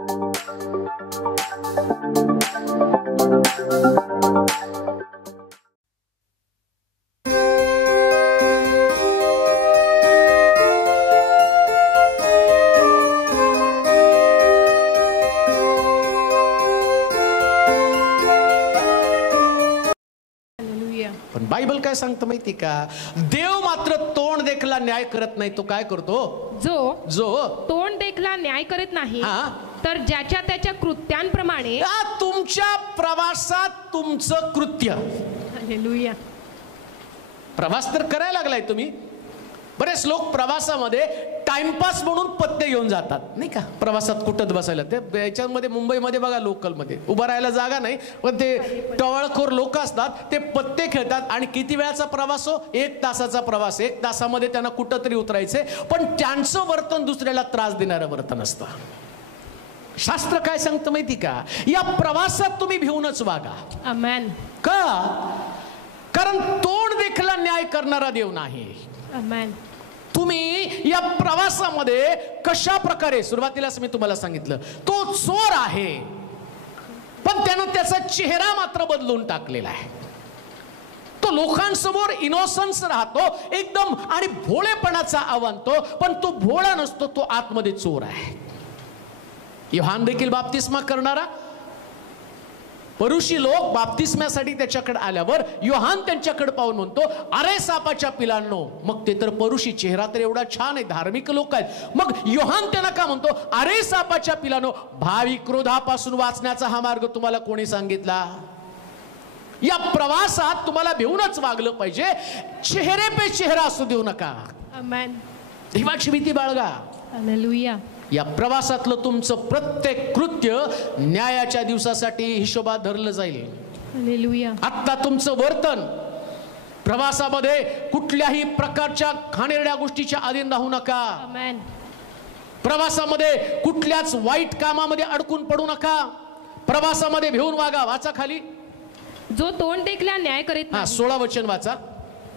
पण बायबल काय सांगतं माहिती का? देव मात्र तोंड देखला न्याय करत नाही. तो काय करतो? जो तोंड देखला न्याय करत नाही, तर ज्याच्या त्याच्या कृत्यांप्रमाणे. तुमच्या प्रवासात तुमचं कृत्य. हालेलुया. प्रवास तर करायला लागलाय तुम्ही. बरेच लोक प्रवासामध्ये टाइमपास म्हणून पत्ते घेऊन जातात नाही का? प्रवासात कुठत बसायला. ते याच्यामध्ये मुंबईमध्ये बघा, लोकलमध्ये उभं राहायला जागा नाही, पण ते टवाळखोर लोक असतात, ते पत्ते खेळतात. आणि किती वेळाचा प्रवास हो? 1 तासाचा प्रवास. 1 तासामध्ये त्यांना कुठं तरी उतरायचे, पण त्यांचं वर्तन दुसऱ्याला त्रास देणारं वर्तन असतं. शास्त्र काय सांगतं माहिती का? या प्रवासात तुम्ही भिवूनच वागा. आमेन. का? कारण तोंड देखला न्याय करणारा देव नाही. आमेन. तुम्ही या प्रवासामध्ये कशा प्रकारे, सुरुवातीलाच मी तुम्हाला सांगितलं, तो चोर आहे, पण त्यानं त्याचा चेहरा मात्र बदलून टाकलेला आहे. तो लोकांसमोर इनोसन्स राहतो एकदम आणि भोळेपणाचा आव्हानतो, पण तो भोळा नसतो, तो आतमध्ये चोर आहे. योहान देखील बाप्तिस्मा करणारा. परुषी लोक बाप्तिस्म्यासाठी त्याच्याकडे आल्यावर योहान त्यांच्याकडे पाहून म्हणतो, अरे सापाच्या पिलांनो. मग ते तर परुषी, चेहरा तर एवढा छान आहे, धार्मिक लोक आहेत. मग योहान त्यांना का म्हणतो, अरे सापाच्या पिलांनो, भावी क्रोधापासून वाचण्याचा हा मार्ग तुम्हाला कोणी सांगितला? या प्रवासात तुम्हाला भिवूनच वागलं पाहिजे. चेहरे पे चेहरा असू देऊ नका. आमेन. देवाची भीती बाळगा. हालेलुया. या प्रवासातलं तुमचं प्रत्येक कृत्य न्यायाच्या दिवसासाठी हिशोबात धरलं जाईल. हालेलुया. आता तुमचं वर्तन प्रवासामध्ये कुठल्याही प्रकारच्या घाणेरड्या गोष्टीच्या अधीन राहू नका. आमेन. प्रवासामध्ये कुठल्याच वाईट कामामध्ये अडकून पडू नका. प्रवासामध्ये भिवून वागा. वाचा खाली. जो तोंड देखला न्याय करीत नाही. 16 वचन वाचा.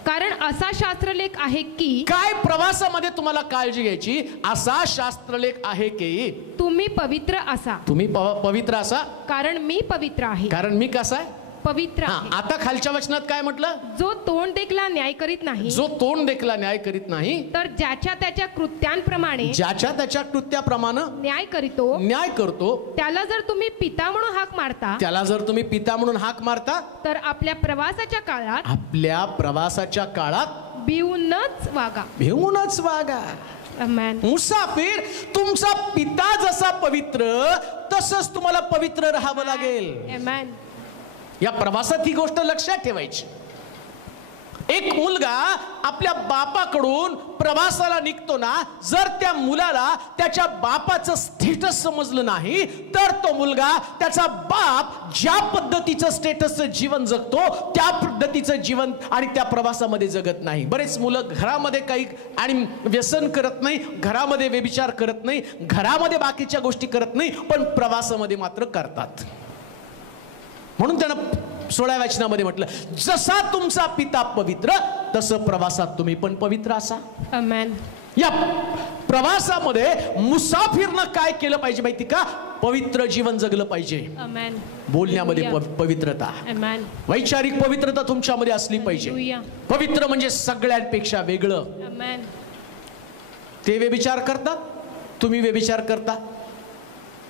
कारण असा शास्त्रलेख आहे की. काय प्रवासामध्ये तुम्हाला काळजी घ्यायची? असा शास्त्रलेख आहे की तुम्ही पवित्र असा. तुम्ही पवित्र असा, कारण मी पवित्र आहे. कारण मी कसा आहे? पवित्र आहे. आता खालच्या वचनात काय म्हटलं? जो तोंड देखला न्याय करीत नाही. जो तोंड देखला न्याय करीत नाही, तर ज्याच्या त्याच्या कृत्यांप्रमाणे. ज्याच्या त्याच्या कृत्याप्रमाणे न्याय करतो. न्याय करतो. त्याला जर तुम्ही पिता म्हणून हाक मारता. त्याला जर तुम्ही पिता म्हणून हाक मारता, तर आपल्या प्रवासाच्या काळात. आपल्या प्रवासाच्या काळात भिवूनच वागा. भिवूनच वागा. आमेन. मुसाफिर, तुमचा पिता जसा पवित्र, तसंच तुम्हाला पवित्र राहावं लागेल. आमेन. या प्रवासात ही गोष्ट लक्षात ठेवायची. एक मुलगा आपल्या बापाकडून प्रवासाला निघतो ना, जर त्या मुलाला त्याच्या बापाचं स्टेटस समजलं नाही, तर तो मुलगा त्याचा बाप ज्या पद्धतीचं स्टेटसचं जीवन जगतो त्या पद्धतीचं जीवन आणि त्या प्रवासामध्ये जगत नाही. बरेच मुलं घरामध्ये काही आणि व्यसन करत नाही, घरामध्ये व्यभिचार करत नाही, घरामध्ये बाकीच्या गोष्टी करत नाही, पण प्रवासामध्ये मात्र करतात. म्हणून त्यानं 16व्या वचनामध्ये म्हटलं, जसा तुमचा पिता पवित्र, तसं प्रवासात तुम्ही पण पवित्र असा. आमेन. या प्रवासामध्ये मुसाफिरनं काय केलं पाहिजे माहिती का? पवित्र जीवन जगलं पाहिजे. आमेन. बोलण्यामध्ये पवित्रता, आमेन. वैचारिक पवित्रता तुमच्यामध्ये असली पाहिजे. पवित्र म्हणजे सगळ्यांपेक्षा वेगळं. आमेन. ते व्यभिचार करतात, तुम्ही व्यभिचार करता.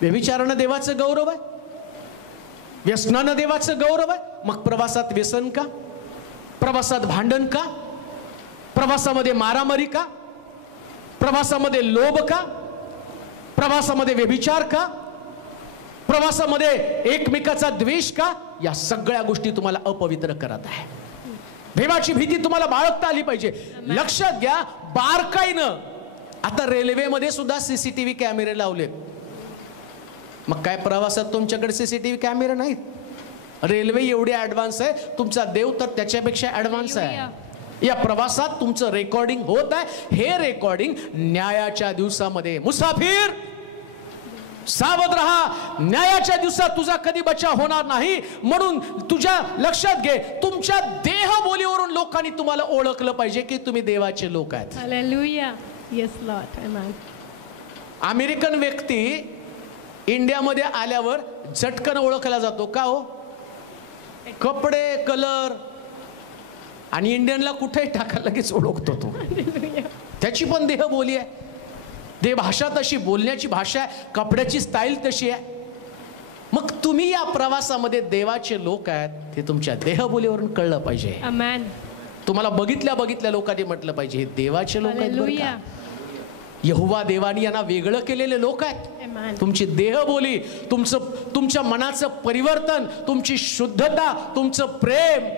व्यभिचारानं देवाचं गौरव आहे, व्यसनानं देवाचं गौरव आहे. मग प्रवासात व्यसन का? प्रवासात भांडण का? प्रवासामध्ये मारामारी का? प्रवासामध्ये लोभ का? प्रवासामध्ये व्यभिचार का? प्रवासामध्ये एकमेकाचा द्वेष का? या सगळ्या गोष्टी तुम्हाला अपवित्र करत आहे. देवाची भीती तुम्हाला बाळगता आली पाहिजे. लक्षात घ्या, बारकाईनं आता रेल्वेमध्ये सुद्धा सीसीटीव्ही कॅमेरे लावलेत. मग काय प्रवासात तुमच्याकडे सीसीटीव्ही कॅमेरे नाहीत? रेल्वे एवढी ऍडव्हान्स आहे, तुमचा देव तर त्याच्यापेक्षा ऍडव्हान्स आहे. या प्रवासात तुमचं रेकॉर्डिंग होत आहे. हे रेकॉर्डिंग न्यायाच्या दिवसामध्ये. मुसाफिर, सावध रहा. न्यायाच्या दिवसात तुझा कधी बचाव होणार नाही. म्हणून तुझ्या लक्षात घे, तुमच्या देहबोलीवरून लोकांनी तुम्हाला ओळखलं पाहिजे की तुम्ही देवाचे लोक आहेत. Hallelujah. Yes Lord. Amen. American व्यक्ती इंडियामध्ये आल्यावर झटकन ओळखला जातो का हो? कपडे, कलर, आणि इंडियनला कुठेही टाका लगेच ओळखतो तो. त्याची पण देहबोली आहे, देह भाषा तशी, बोलण्याची भाषा आहे, कपड्याची स्टाईल तशी आहे. मग तुम्ही या प्रवासामध्ये देवाचे लोक आहेत हे तुमच्या देहबोलीवरून कळलं पाहिजे. आमेन. तुम्हाला बघितल्या लोकांनी म्हटलं पाहिजे हे देवाचे लोक आहेत बरं का. यहोवा देवानी यांना वेगळं केलेले लोक आहेत. तुमची देहबोली, तुमच्या मनाचं परिवर्तन, तुमची शुद्धता, तुमचं प्रेम.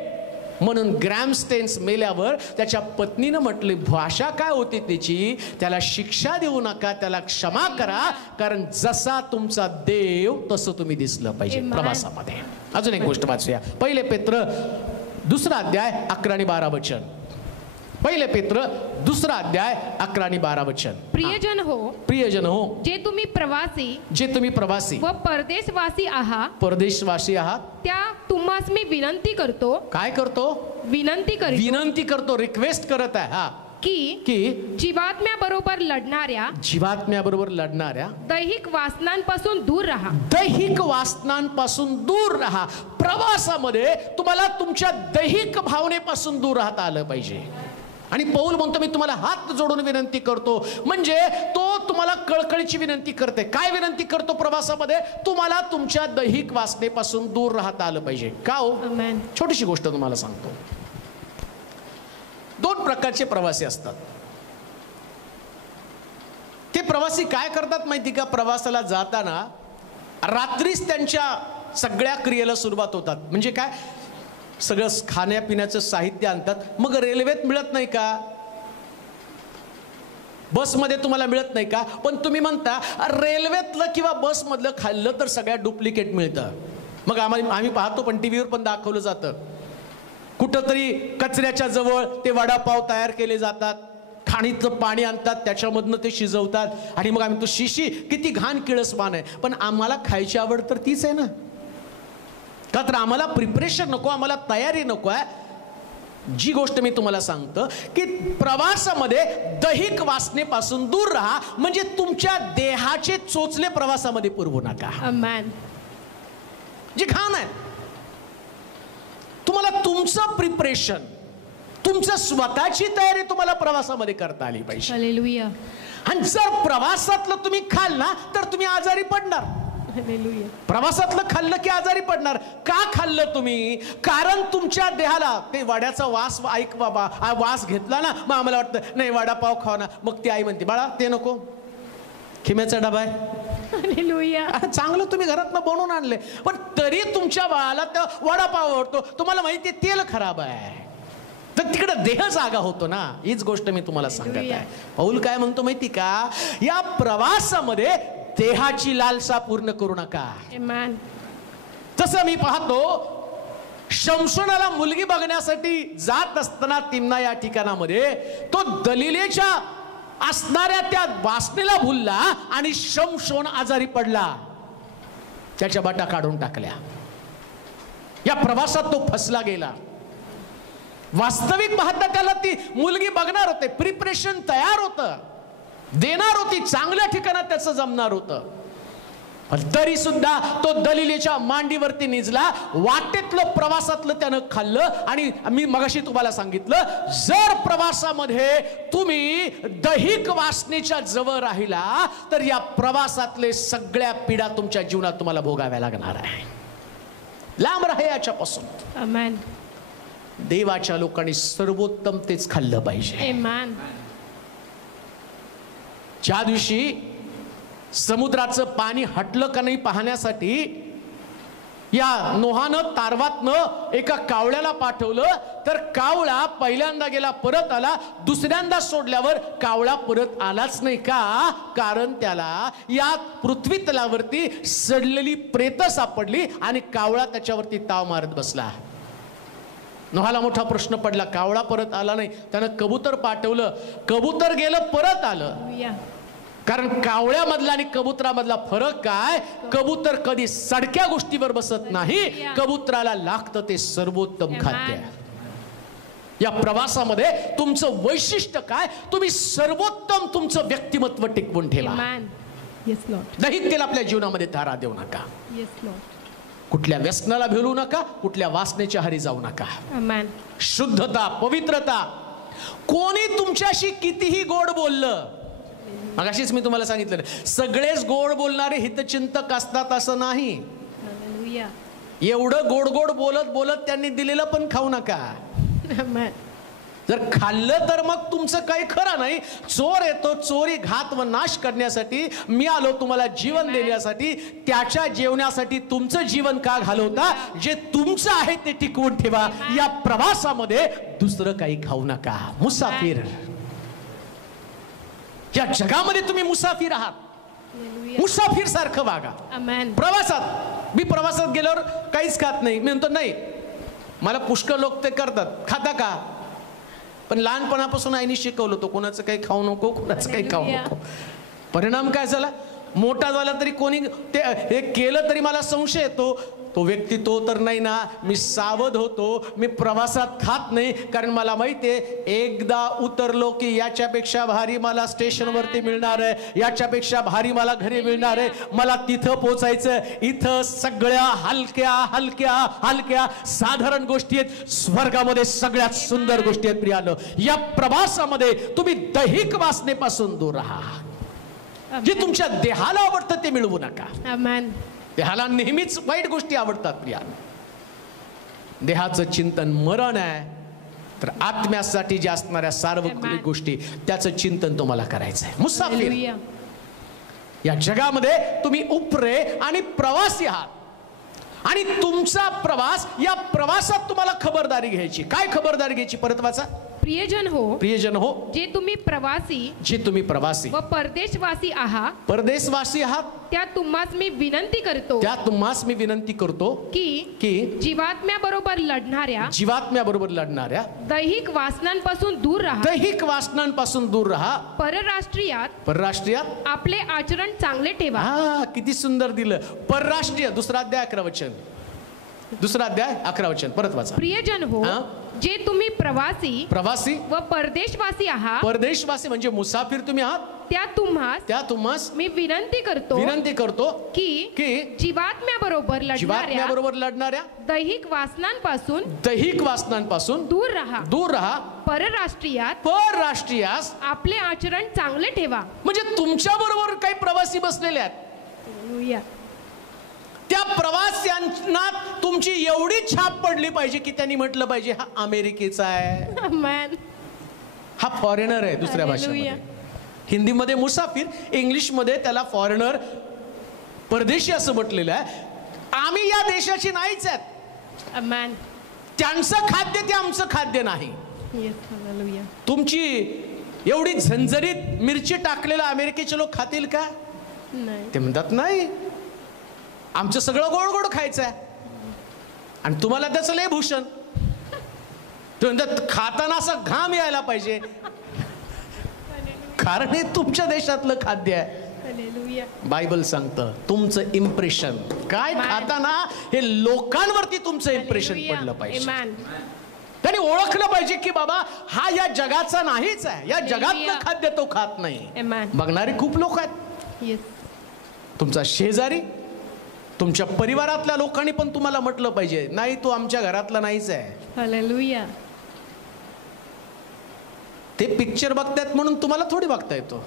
म्हणून ग्रॅमस्टेन्स मेल्यावर त्याच्या पत्नीनं म्हटले, भाषा काय होती त्याची, त्याला शिक्षा देऊ नका, त्याला क्षमा करा, कारण जसा तुमचा देव तसं तुम्ही दिसलं पाहिजे प्रवासामध्ये. अजून एक गोष्ट वाचूया. 1 पेत्र 2 अध्याय 11 आणि 12 वचन. 1 पेत्र 2 अध्याय 11 आणि 12 वचन. प्रियजन हो, जे तुम्ही प्रवासी व परदेशवासी आहात, त्या तुम्हास मी विनंती करतो. काय करतो? विनंती करतो, रिक्वेस्ट करत आहे हा, की जीवात्म्याबरोबर लढणाऱ्या दैहिक वासनांपासून दूर राहा. प्रवासामध्ये तुम्हाला तुमच्या दैहिक भावनेपासून दूर राहता आलं पाहिजे. आणि पौल म्हणतो, मी तुम्हाला हात जोडून विनंती करतो. म्हणजे तो तुम्हाला कळकळीची विनंती करते. काय विनंती करतो प्रवासामध्ये? तुम्हाला तुमच्या दैहिक वासनेपासून दूर राहता आलं पाहिजे. का हो? छोटीशी गोष्ट तुम्हाला सांगतो. 2 प्रकारचे प्रवासी असतात. ते प्रवासी काय करतात माहिती का? प्रवासाला जाताना रात्रीच त्यांच्या सगळ्या क्रियेला सुरुवात होतात. म्हणजे काय? सगळं खाण्यापिण्याचं साहित्य आणतात. मग रेल्वेत मिळत नाही का? बसमध्ये तुम्हाला मिळत नाही का? पण तुम्ही म्हणता रेल्वेतलं किंवा बसमधलं खाल्लं तर सगळ्यात डुप्लिकेट मिळतं. मग आम्ही पाहतो, पण टीव्हीवर पण दाखवलं जातं, कुठंतरी कचऱ्याच्या जवळ ते वडापाव तयार केले जातात, खाणीचं पाणी आणतात, त्याच्यामधनं ते शिजवतात, आणि मग आम्ही तो शिशी, किती घाण किळसमान आहे. पण आम्हाला खायची आवड तर तीच आहे ना. का तर आम्हाला प्रिपरेशन नको, आम्हाला तयारी नको आहे. जी गोष्ट मी तुम्हाला सांगतो की प्रवासामध्ये दैहिक वासनेपासून दूर राहा. म्हणजे तुमच्या देहाचे चोचले प्रवासामध्ये पुरवू नका. जे घाण आहे, तुम्हाला तुमचं प्रिपरेशन, तुमचं स्वतःची तयारी तुम्हाला प्रवासामध्ये करता आली पाहिजे. हालेलुया. आणि जर प्रवासातलं तुम्ही खाल ना तर तुम्ही आजारी पडणार. हालेलुया. प्रवासातलं खाल्लं की आजारी पडणार. का खाल्लं तुम्ही? कारण तुमच्या देहाला ते वड्याचा वास, ऐक बाबा, वास घेतला ना, मग आम्हाला वाटतं नाही वडापाव खावा ना. मग ती आई म्हणते, बाळा ते नको, खिम्याचा डबा आहे. चांगलं तुम्ही घरातनं बनवून आणले, पण तरी तुमच्या बाळाला त्या वडापाव आवडतो. तुम्हाला माहिती आहे तेल खराब आहे, तर तिकडे देह जागा होतो ना. हीच गोष्ट मी तुम्हाला सांगत आहे. पौल काय म्हणतो माहिती का? या प्रवासामध्ये देहाची लालसा पूर्ण करू नका. तसं मी पाहतो, शमशोनाला मुलगी बघण्यासाठी जात असताना तिम्ना या ठिकाणामध्ये तो दलिलेच्या असणाऱ्या त्या वासनेला भुलला आणि शमशोन आजारी पडला. त्याच्या बाटा काढून टाकल्या. या प्रवासात तो फसला गेला. वास्तविक पाहता त्याला ती मुलगी बघणार होते, प्रिपरेशन तयार होतं, देणार होती, चांगल्या ठिकाणात त्याचं जमणार होतं, पण तरी सुद्धा तो दलिलेच्या मांडीवरती निजला. वाटेतलं प्रवासातलं त्यानं खाल्लं. आणि मी मगाशी तुम्हाला सांगितलं, जर प्रवासामध्ये तुम्ही दैहिक वासनेच्या जवळ राहिला तर या प्रवासातले सगळ्या पीडा तुमच्या जीवनात तुम्हाला भोगाव्या लागणार आहे. लांब राहा याच्यापासून. आमेन. देवाच्या लोकांनी सर्वोत्तम तेच खाल्लं पाहिजे. आमेन. ज्या दिवशी समुद्राचं पाणी हटलं का नाही पाहण्यासाठी या नोहानं तारवातनं एका कावळ्याला पाठवलं, तर कावळा पहिल्यांदा गेला, परत आला. दुसऱ्यांदा सोडल्यावर कावळा परत आलाच नाही. का? कारण त्याला या पृथ्वी तलावरती सडलेली प्रेतं सापडली आणि कावळा त्याच्यावरती ताव मारत बसला. नोहाला मोठा प्रश्न पडला, कावळा परत आला नाही. त्यानं कबूतर पाठवलं, कबूतर गेलं, परत आलं. कारण कावळ्यामधला आणि कबुतरामधला फरक काय? कबूतर कधी सडक्या गोष्टीवर बसत नाही, कबुतराला लागतं ते सर्वोत्तम खाद्य. या प्रवासामध्ये तुमचं वैशिष्ट्य काय? तुम्ही सर्वोत्तम तुमचं व्यक्तिमत्व टिकवून ठेवा. Yes Lord. दैहिक तेल आपल्या जीवनामध्ये धारा देऊ नका. Yes Lord. कुठल्या व्यसनाला भिलू नका, कुठल्या वासनेच्या हारी जाऊ नका. आमेन. शुद्धता, पवित्रता. कोणी तुमच्याशी कितीही गोड बोललं, मगाशीच मी तुम्हाला सांगितलं, सगळेच गोड बोलणारे हितचिंतक असतात असं नाही. हालेलुया. एवढं गोड गोड बोलत बोलत त्यांनी दिलेलं पण खाऊ नका. आमेन. जर खाल्लं तर मग तुमचं काही खरं नाही. चोर येतो चोरी घात व नाश करण्यासाठी, मी आलो तुम्हाला जीवन देण्यासाठी. त्याच्या जेवणासाठी तुमचं जीवन का घालवता? जे तुमचं आहे ते टिकवून ठेवा. या प्रवासामध्ये दुसरं काही खाऊ नका. मुसाफिर, या जगामध्ये तुम्ही मुसाफिर आहात. मुसाफिर सारखं वागा. आमेन. प्रवासात, मी प्रवासात गेल्यावर काहीच खात नाही. मी म्हणतो नाही, मला पुष्कळ लोक ते करतात. खाता का? पण लहानपणापासून आईने शिकवलं होतं, कोणाचं काही खाऊ नको, कोणाचं काही खाऊ नको. परिणाम काय झाला? मोठा झाला तरी कोणी ते हे केलं तरी मला संशय येतो. तो व्यक्ती तो तर नाही ना. मी सावध होतो. मी प्रवासात खात नाही, कारण मला माहिती आहे एकदा उतरलो की याच्यापेक्षा भारी मला स्टेशनवरती मिळणार आहे, याच्यापेक्षा भारी मला घरी मिळणार आहे. मला तिथं पोचायचं. इथं सगळ्या हलक्या हलक्या हलक्या साधारण गोष्टी आहेत. स्वर्गामध्ये सगळ्यात सुंदर गोष्टी आहेत. प्रियानो, या प्रवासामध्ये तुम्ही दैहिक वासनेपासून दूर राहा. जे तुमच्या देहाला आवडतं ते मिळवू नका. आमेन. देहाला नेहमीच वाईट गोष्टी आवडतात. प्रिया, देहाचं चिंतन मरण आहे, तर आत्म्यासाठी ज्या असणाऱ्या सार्वत्रिक गोष्टी त्याचं चिंतन तुम्हाला करायचं आहे. मुसाफिर, हालेलुया. या जगामध्ये तुम्ही उपरे आणि प्रवासी आहात. आणि तुमचा प्रवास, या प्रवासात तुम्हाला खबरदारी घ्यायची. काय खबरदारी घ्यायची? परत वाचा. प्रियजन हो, प्रियजन हो, जे तुम्ही प्रवासी जे तुम्ही प्रवासी व परदेशवासी आहात, परदेशवासी आहात, त्या तुम्हास मी विनंती करतो त्या तुम्हास मी विनंती करतो की जीवात्म्याबरोबर लढणाऱ्या, जीवात्म्याबरोबर लढणाऱ्या दैहिक वासनांपासून दूर राहा. दैहिक वासनांपासून दूर राहा. परराष्ट्रीयात परराष्ट्रीयात आपले आचरण चांगले ठेवा. हा, किती सुंदर दिलं. परराष्ट्रीय, दुसरा अध्याय 11 वचन. दुसरा अध्याय 11 वचन. परत वाचा. प्रियजन हो, हा? जे तुम्ही प्रवासी प्रवासी व परदेशवासी आहात, परदेशवासी म्हणजे मुसाफिर तुम्ही आहात, त्या तुम्हास मी विनंती करतो की जीवात्म्याबरोबर जीवात्म्याबरोबर लढणाऱ्या दैहिक वासनांपासून दूर राहा. परराष्ट्रीयास आपले आचरण चांगले ठेवा. म्हणजे तुमच्या बरोबर काही प्रवासी बसलेले आहेत. हालेलुया. त्या प्रवास्यांना तुमची एवढी छाप पडली पाहिजे की त्यांनी म्हटलं पाहिजे हा अमेरिकेचा आहे, आमेन. हा फॉरेनर आहे. दुसऱ्या भाषेमध्ये, हिंदीमध्ये मुसाफिर, इंग्लिशमध्ये त्याला फॉरेनर, परदेशी असं म्हटलेलं आहे. आम्ही या देशाची नाहीच आहेत. आमेन. त्यांचं खाद्य ते आमचं खाद्य नाही. येस. हालेलुया. तुमची एवढी झणझणीत मिरची टाकलेलं अमेरिकेचे लोक खातील का? नाही. ते म्हणतात नाही, आमचं सगळं गोड गोड खायचं आहे आणि तुम्हाला त्याचं लय भूषण. ते म्हणतात खाताना असा घाम यायला पाहिजे, कारण हे तुमच्या देशातलं खाद्य आहे. हालेलुया. बायबल सांगतं तुमचं इम्प्रेशन काय खाताना हे लोकांवरती तुमचं इम्प्रेशन पडलं पाहिजे. आमेन. त्यांनी ओळखलं पाहिजे की बाबा हा या जगाचा नाहीच आहे, या जगातलं खाद्य तो खात नाही. आमेन. बघणारे खूप लोक आहेत. येस. तुमचा शेजारी, तुमच्या परिवारातल्या लोकांनी पण तुम्हाला म्हटलं पाहिजे नाही तो आमच्या घरातला नाहीच आहे. हालेलुया. ते पिक्चर बघतायत म्हणून तुम्हाला थोडी बघता येतो,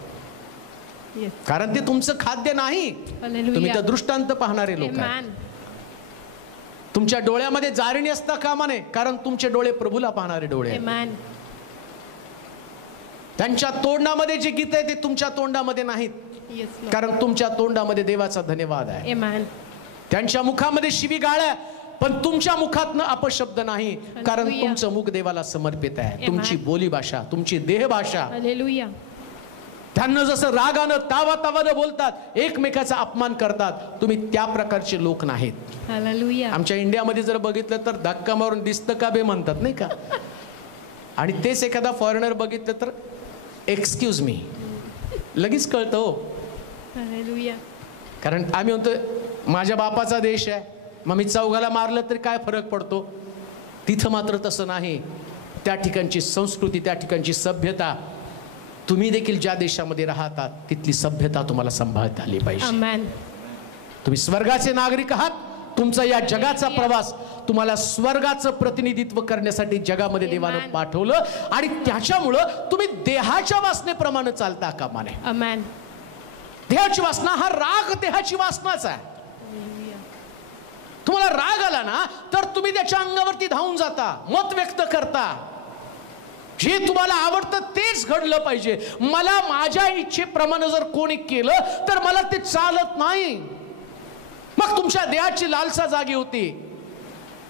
येस. कारण ते तुमचं खाद्य नाही. हालेलुया. तुम्ही तर दृष्टांत पाहणारे लोक आहेत. आमेन. तुमच्या डोळ्यामध्ये जारिणी असता कामा नये, कारण तुमचे डोळे प्रभूला पाहणारे डोळे आहेत. आमेन. त्यांच्या तोंडामध्ये जे गीत आहे ते तुमच्या तोंडामध्ये नाहीत, येस लॉर्ड. कारण तुमच्या तोंडामध्ये देवाचा धन्यवाद आहे. आमेन. त्यांच्या मुखामध्ये शिवीगाळ आहे, पण तुमच्या मुखातनं अपशब्द नाही, कारण हालेलुया. तुमचं मुख देवाला समर्पित आहे. तुमची बोली भाषा, तुमची देह भाषा. हालेलुया. त्यांना जसं रागानं तावातावानं बोलतात, एकमेकाचा अपमान करतात, तुम्ही त्या प्रकारचे लोक नाहीत. हालेलुया. आमच्या इंडियामध्ये जर बघितलं तर धक्का मारून दिसतं का बे म्हणतात नाही का, आणि तेच एखादा फॉरेनर बघितलं तर एक्सक्यूज मी लगेच कळतं हो. हालेलुया. कारण आम्ही म्हणतो माझ्या बापाचा देश आहे, मग मी चौघाला मारलं तरी काय फरक पडतो. तिथं मात्र तसं नाही. त्या ठिकाणची संस्कृती, त्या ठिकाणची सभ्यता तुम्ही देखील ज्या देशामध्ये राहतात तिथली सभ्यता तुम्हाला सांभाळता आली पाहिजे. आमेन. तुम्ही स्वर्गाचे नागरिक आहात. तुमचा या जगाचा प्रवास तुम्हाला स्वर्गाचं प्रतिनिधित्व करण्यासाठी जगामध्ये देवानं पाठवलं आणि त्याच्यामुळं तुम्ही देहाच्या वासनेप्रमाणे चालता कामा नये. आमेन. देहाची वासना हा राग देहाची वासनाच आहे. तुम्हाला राग आला ना तर तुम्ही त्याच्या अंगावरती धावून जाता, मत व्यक्त करता. जे तुम्हाला आवडतं तेच घडलं पाहिजे. मला माझ्या इच्छेप्रमाणे जर कोणी केलं तर मला ते चालत नाही. मग तुमच्या देहाची लालसा जागी होती,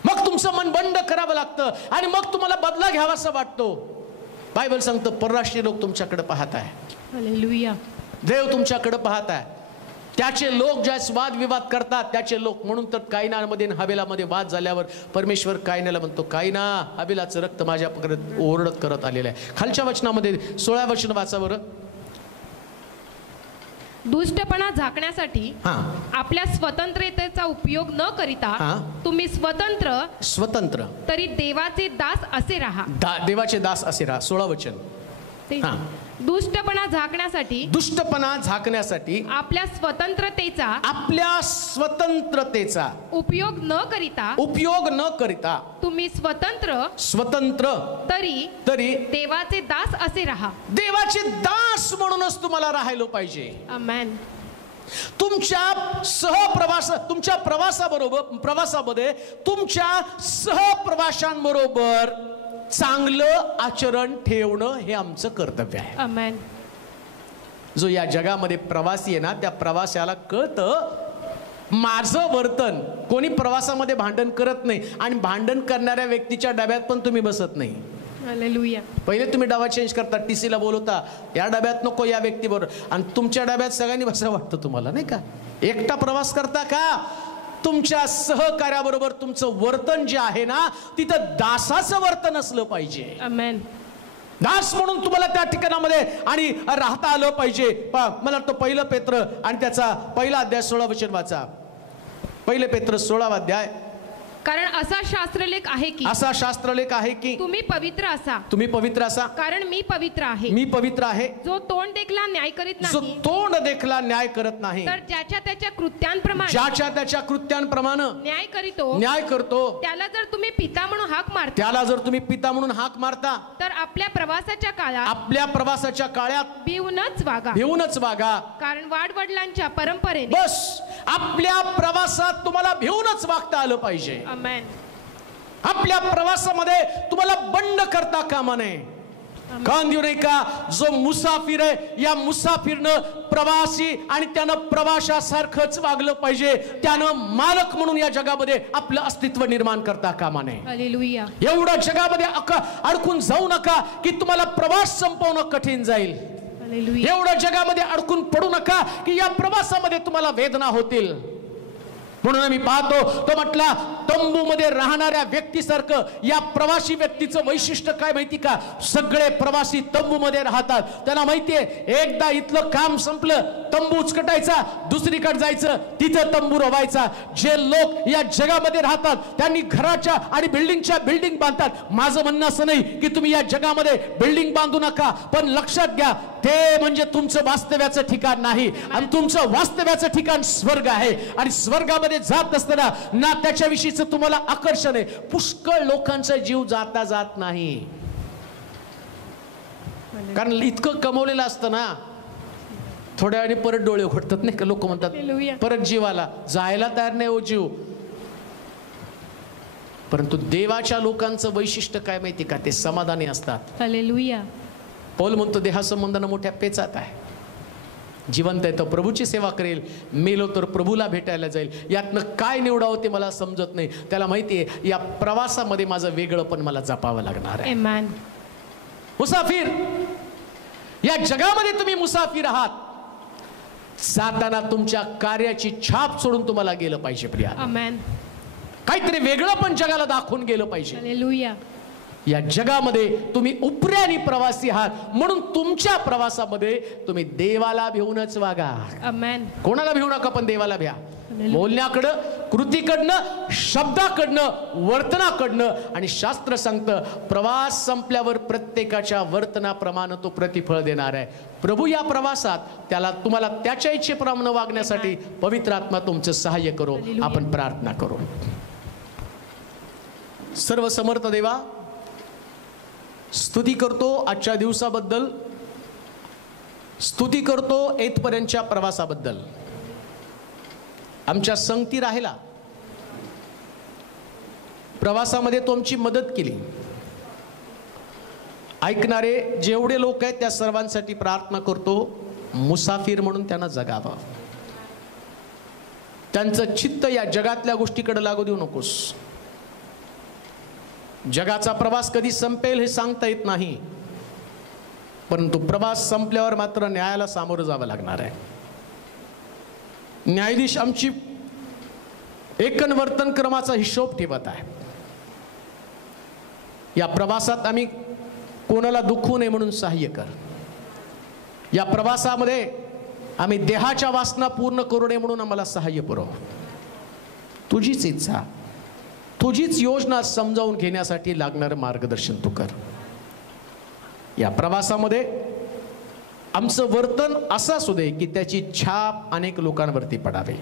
मग तुमचं मन बंड करावं लागतं आणि मग तुम्हाला बदला घ्यावासा वाटतो. बायबल सांगतं परराष्ट्रीय लोक तुमच्याकडे पाहत आहे. हालेलुया. देव तुमच्याकडे पाहत आहे. त्याचे लोक ज्यास वादविवाद करतात त्याचे लोक, म्हणून तर कायनामध्ये हबेलामध्ये वाद झाल्यावर परमेश्वर कायनाला म्हणतो, कायना हबेलाचं रक्त माझ्याकडे ओरडत करत आलेलं आहे. खालच्या वचनामध्ये 16 वचन वाचा बरं. दुष्टपणा झाकण्यासाठी आपल्या स्वतंत्रतेचा उपयोग न करिता तुम्ही स्वतंत्र तरी देवाचे दास असे राहा. देवाचे दास असे राहा. 16 वचन. दुष्टपणा झाकण्यासाठी आपल्या स्वतंत्रतेचा उपयोग न करिता तुम्ही स्वतंत्र तरी देवाचे दास असे राहा. देवाचे दास म्हणूनच तुम्हाला राहायला पाहिजे. आमेन. तुमच्या प्रवासामध्ये तुमच्या सहप्रवाशांबरोबर चांगलं आचरण ठेवणं हे आमचं कर्तव्य आहे. आमेन. जो या जगामध्ये प्रवासी आहे ना त्या प्रवाशाला कळतं माझं वर्तन. कोणी प्रवासामध्ये भांडण करत नाही आणि भांडण करणाऱ्या व्यक्तीच्या डब्यात पण तुम्ही बसत नाही. हालेलुया. पहिले तुम्ही डबा चेंज करता, टीसीला बोलवता, या डब्यात नको या व्यक्तीबरोबर, आणि तुमच्या डब्यात सगळ्यांनी बसावं वाटतं तुम्हाला, नाही का? एकटा प्रवास करता का? तुमच्या सहकार्याबरोबर तुमचं वर्तन जे आहे ना तिथं दासाचं वर्तन असलं पाहिजे. आमेन. दास म्हणून तुम्हाला त्या ठिकाणामध्ये आणि राहता आलं पाहिजे. मला वाटतं 1 पेत्र आणि त्याचा 1 अध्याय 16 वचन वाचा. 1 पेत्र 16 अध्याय. कारण असा शास्त्रलेख आहे की तुम्ही पवित्र असा कारण मी पवित्र आहे. जो तोंड देखला न्याय करीत नाही तर ज्याच्या त्याच्या कृत्यांप्रमाणे न्याय करतो. त्याला जर तुम्ही पिता म्हणून हाक मारता तर आपल्या प्रवासाच्या काळात भिवूनच वागा. कारण वाडवडिलांच्या परंपरेने बस आपल्या प्रवासात तुम्हाला भिवूनच वागता आलं पाहिजे. आमेन. आपल्या प्रवासामध्ये तुम्हाला बंड करता कामा नये. कान देऊ नये का? जो मुसाफिर आहे या मुसाफिरनं प्रवासी आणि त्यानं प्रवाशासारखंच वागलं पाहिजे. त्यानं मालक म्हणून या जगामध्ये आपलं अस्तित्व निर्माण करता कामा नये. हालेलुया. एवढं जगामध्ये अडकून जाऊ नका की तुम्हाला प्रवास संपवणं कठीण जाईल. एवढं जगामध्ये अडकून पडू नका की या प्रवासामध्ये तुम्हाला वेदना होतील. म्हणून मी पाहतो तो म्हटला तंबूमध्ये राहणाऱ्या व्यक्तीसारखं या प्रवासी व्यक्तीचं वैशिष्ट्य काय माहिती का? सगळे प्रवासी तंबूमध्ये राहतात. त्यांना माहितीये एकदा इथलं काम संपलं तंबू उचकटायचा, दुसरीकडे जायचं, तिथं तंबू रवायचा. जे लोक या जगामध्ये राहतात त्यांनी घराच्या आणि बिल्डिंग बांधतात. माझं म्हणणं असं नाही की तुम्ही या जगामध्ये बिल्डिंग बांधू नका, पण लक्षात घ्या ते म्हणजे तुमचं वास्तव्याचं ठिकाण नाही आणि तुमचं वास्तव्याचं ठिकाण स्वर्ग आहे. आणि स्वर्गामध्ये जात असताना ना त्याच्याविषयीच तुम्हाला आकर्षण आहे. पुष्कळ लोकांचा जीव जात नाही, कारण इतकं कमवलेलं असतं ना थोड्या वेळाने परत डोळे उघडतात नाही का? लोक म्हणतात परत जीवाला जायला तयार नाही हो जीव. परंतु देवाच्या लोकांचं वैशिष्ट्य काय माहिती का? ते समाधानी असतात. हालेलुया. पौल म्हणतो देहासंबंधानं मोठ्या पेचात आहे. जिवंत आहे तर प्रभूची सेवा करेल, मेलो तर प्रभूला भेटायला जाईल. यातनं काय निवडावं ते मला समजत नाही. त्याला माहिती आहे या प्रवासामध्ये माझं वेगळं पण मला जपावं लागणार आहे. आमेन. मुसाफिर या जगामध्ये तुम्ही मुसाफिर आहात. जाताना तुमच्या कार्याची छाप सोडून तुम्हाला गेलं पाहिजे प्रिया. आमेन. काहीतरी वेगळं पण जगाला दाखवून गेलं पाहिजे. हालेलुया. या जगामध्ये तुम्ही उपऱ्यानी प्रवासी आहात म्हणून तुमच्या प्रवासामध्ये तुम्ही देवाला भिवूनच वागा. आमेन. कोणाला भिवू नका पण देवाला भ्या. बोलण्याकडं कृतीकडनं, शब्दाकडनं, वर्तनाकडनं. आणि शास्त्र सांगतं प्रवास संपल्यावर प्रत्येकाच्या वर्तनाप्रमाणे तो प्रतिफळ देणार आहे. प्रभू या प्रवासात तुम्हाला त्याच्या इच्छेप्रमाणे वागण्यासाठी पवित्र आत्मा तुमचं सहाय्य करो. आपण प्रार्थना करू. सर्व समर्थ देवा, स्तुती करतो आजच्या दिवसाबद्दल, स्तुती करतो येथपर्यंतच्या प्रवासाबद्दल. आमच्या संगती राहिला, प्रवासामध्ये तुमची मदत केली. ऐकणारे जेवढे लोक आहेत त्या सर्वांसाठी प्रार्थना करतो, मुसाफिर म्हणून त्यांना जगावं. त्यांचं चित्त या जगातल्या गोष्टीकडे लागू देऊ नकोस. जगाचा प्रवास कधी संपेल हे सांगता येत नाही, परंतु प्रवास संपल्यावर मात्र न्यायाला सामोरं जावं लागणार आहे. न्यायाधीश आमची एकन वर्तन क्रमाचा हिशोब ठेवत आहे. या प्रवासात आम्ही कोणाला दुखवू नये म्हणून सहाय्य कर. या प्रवासामध्ये आम्ही देहाच्या वासना पूर्ण करू नये म्हणून आम्हाला सहाय्य पुरव. तुझीच इच्छा, तुझीच योजना समजावून घेण्यासाठी लागणारं मार्गदर्शन तू कर. या प्रवासामध्ये आमचं वर्तन असं असू दे की त्याची छाप अनेक लोकांवरती पडावे.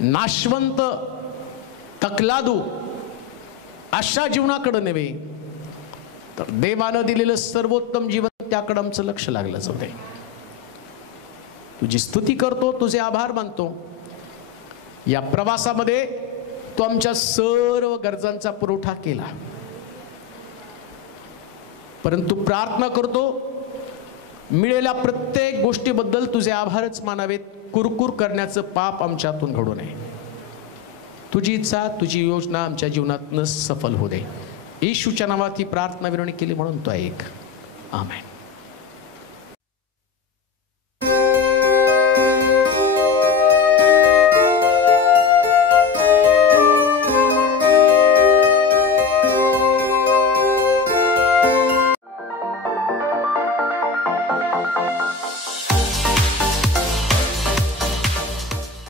नाशवंत, तकलादू अशा जीवनाकडे नव्हे, तर देवानं दिलेलं सर्वोत्तम जीवन त्याकडे आमचं लक्ष लागलं जाऊ दे. तुझी स्तुती करतो, तुझे आभार मानतो. या प्रवासामध्ये तू आमच्या सर्व गरजांचा पुरवठा केला, परंतु प्रार्थना करतो मिळेल्या प्रत्येक गोष्टीबद्दल तुझे आभारच मानावेत. कुरकुर करण्याचं पाप आमच्यातून घडू नये. तुझी इच्छा, तुझी योजना आमच्या जीवनातून सफल होऊ दे. येशूच्या नावात ही प्रार्थना विनवणी केली म्हणून तो ऐक. आमेन.